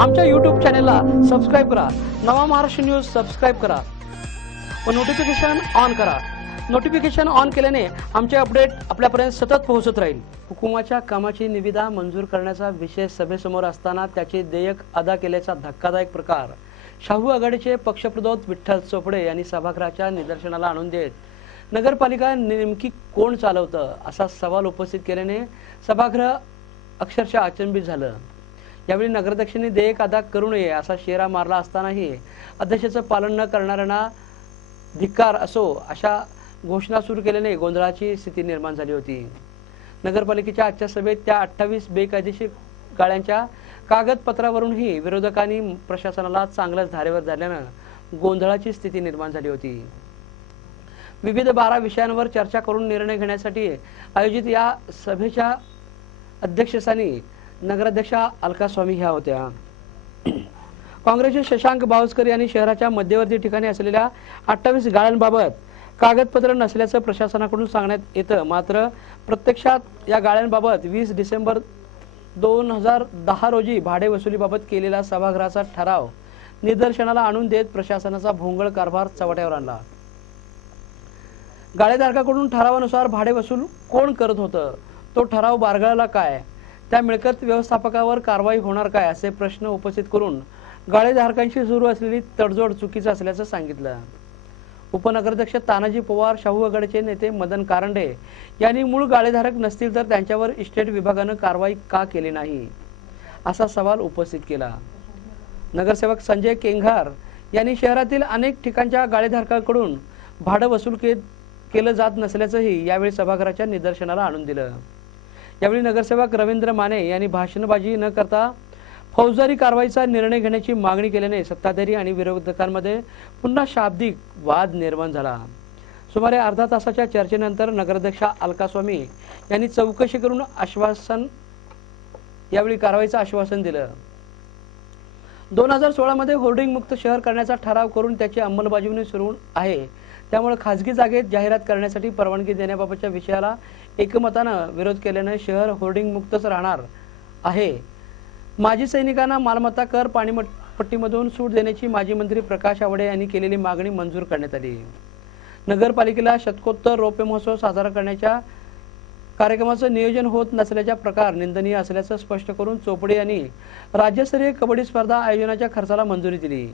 आमच्या यूट्यूब चॅनेलला सबस्क्राईब करा. नवा महाराष्ट्र न्यूज सबस्क्राईब करा. व नोटिफिकेशन ऑन करा. नोटिफिकेशन ऑन केल्याने आमचे अपडेट आपल्यापर्यंत सतत पोहोचत राहील. हुकुमाच्या कामाची निविदा मंजूर करण्याचा विषय सभेसमोर असताना त्याचे देयक अदा केल्याचा धक्कादायक प्रकार. शाहू आघाडीचे पक्षप्रदोत विठ्ठल चोपडे यांनी सभागृहाच्या निदर्शनाला आणून देत नगरपालिका नेमकी कोण चालवतं असा सवाल उपस्थित केल्याने सभागृह अक्षरशः अचंबित झालं. यावेळी नगराध्यक्षांनी देयक अदा करू नये असा शेरा मारला असतानाही अध्यक्षाचं पालन न करणाऱ्यांना धिक्कार असो अशा घोषणा सुरू केल्याने गोंधळाची स्थिती निर्माण झाली होती. नगरपालिकेच्या आजच्या सभेत त्या अठ्ठावीस बेकायदेशीर गाळ्यांच्या कागदपत्रावरूनही विरोधकांनी प्रशासनाला चांगल्याच धारेवर झाल्यानं गोंधळाची स्थिती निर्माण झाली होती. विविध बारा विषयांवर चर्चा करून निर्णय घेण्यासाठी आयोजित या सभेच्या अध्यक्षस्थानी नगराध्यक्षा अलका स्वामी ह्या होत्या. काँग्रेसचे शशांक बावस्कर यांनी शहराच्या मध्यवर्ती ठिकाणी असलेल्या अठ्ठावीस गाळ्यांबाबत कागदपत्र नसल्याचं प्रशासनाकडून सांगण्यात येतं. मात्र प्रत्यक्षात या गाळ्यांबाबत वीस डिसेंबर दोन हजार दहा रोजी भाडे वसुलीबाबत केलेला सभागृहाचा ठराव निदर्शनाला आणून देत प्रशासनाचा भोंगळ कारभार चव्हाट्यावर आणला. गाळेधारकाकडून ठरावानुसार भाडे वसूल कोण करत होतं? तो ठराव बारगळला काय? त्या मिळकत व्यवस्थापकावर कारवाई होणार काय असे प्रश्न उपस्थित करून गाळेधारकांशी सुरू असलेली तडजोड चुकीचं असल्याचं सांगितलं. उपनगराध्यक्ष तानाजी पवार शाहू आघाडीचे नेते मदन कारंडे यांनी मूळ गाळेधारक नसतील तर त्यांच्यावर इस्टेट विभागानं कारवाई का केली नाही? असा सवाल उपस्थित केला. नगरसेवक संजय केंघार यांनी शहरातील अनेक ठिकाणच्या गाळेधारकांकडून भाडं वसूल के केलं जात नसल्याचंही यावेळी सभागृहाच्या निदर्शनाला आणून दिलं. यावेळी नगरसेवक रवींद्र माने यांनी भाषणबाजी न करता फौजदारी कारवाईचा निर्णय घेण्याची मागणी केल्याने सत्ताधारी आणि विरोधकांमध्ये पुन्हा शाब्दिक वाद निर्माण झाला. सुमारे अर्धा तासाच्या चर्चेनंतर नगराध्यक्षा अलकास्वामी यांनी चौकशी करून आश्वासन यावेळी कारवाईचं आश्वासन दिलं. दोन हजार सोळामध्ये होर्डिंग मुक्त शहर करण्याचा ठराव करून त्याची अंमलबजावणी सुरू आहे. त्यामुळे खासगी जागेत जाहिरात करण्यासाठी परवानगी देण्याबाबतच्या विषयाला एकमतानं विरोध केल्यानं शहर होर्डिंग मुक्तच राहणार आहे. माजी सैनिकांना मालमत्ता कर पाणीपट्टीमधून सूट देण्याची माजी मंत्री प्रकाश आवडे यांनी केलेली मागणी मंजूर करण्यात आली. नगरपालिकेला शतकोत्तर रौप्य महोत्सव साजरा करण्याच्या कार्यक्रमाचं नियोजन होत नसल्याचा प्रकार निंदनीय असल्याचं स्पष्ट करून चोपडे यांनी राज्यस्तरीय कबड्डी स्पर्धा आयोजनाच्या खर्चाला मंजुरी दिली.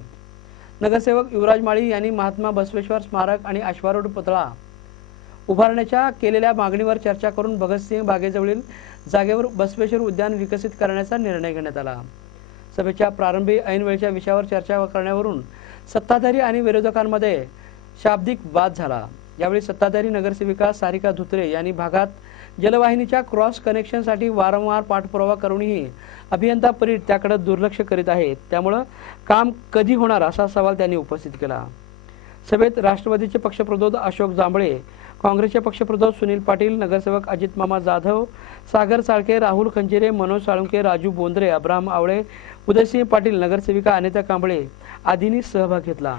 नगरसेवक युवराज माळी यांनी महात्मा बसवेश्वर स्मारक आणि अश्वारूढ पुतळा उभारण्याच्या केलेल्या मागणीवर चर्चा करून भगतसिंग बागेजवळील जागेवर बसवेश्वर उद्यान विकसित करण्याचा निर्णय घेण्यात आला. सभेच्या प्रारंभी ऐनवेळच्या विषयावर चर्चा करण्यावरून सत्ताधारी आणि विरोधकांमध्ये शाब्दिक वाद झाला. यावेळी सत्ताधारी नगरसेविका सारिका धुत्रे यांनी भागात जलवाहिनीच्या क्रॉस कनेक्शनसाठी वारंवार पाठपुरावा करूनही अभियंता परीट त्याकडे दुर्लक्ष करीत आहेत. त्यामुळं काम कधी होणार असा सवाल त्यांनी उपस्थित केला. सभेत राष्ट्रवादीचे पक्षप्रतोद अशोक जांभळे काँग्रेसचे पक्षप्रतोद सुनील पाटील नगरसेवक अजित मामा जाधव सागर साळके राहुल खंजिरे मनोज साळुंके राजू बोंद्रे अब्राहम आवळे उदयसिंह पाटील नगरसेविका अनिता कांबळे आदींनी सहभाग घेतला.